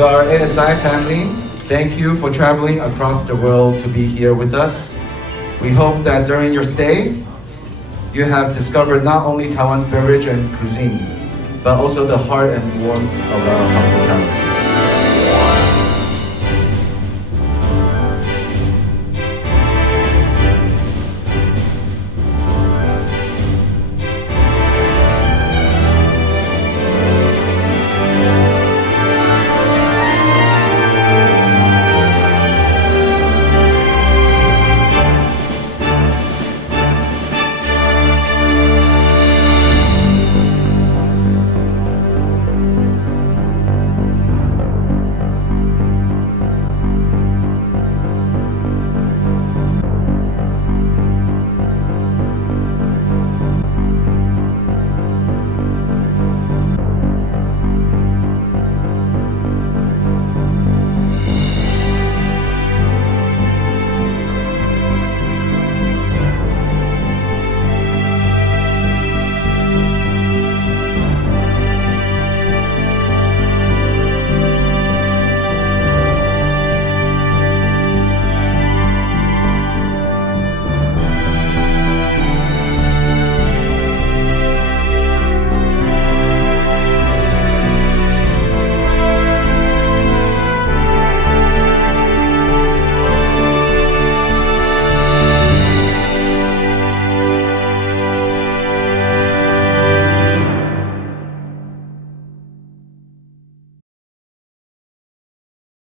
To our ASI family, thank you for traveling across the world to be here with us. We hope that during your stay, you have discovered not only Taiwan's beverage and cuisine, but also the heart and warmth of our hospitality.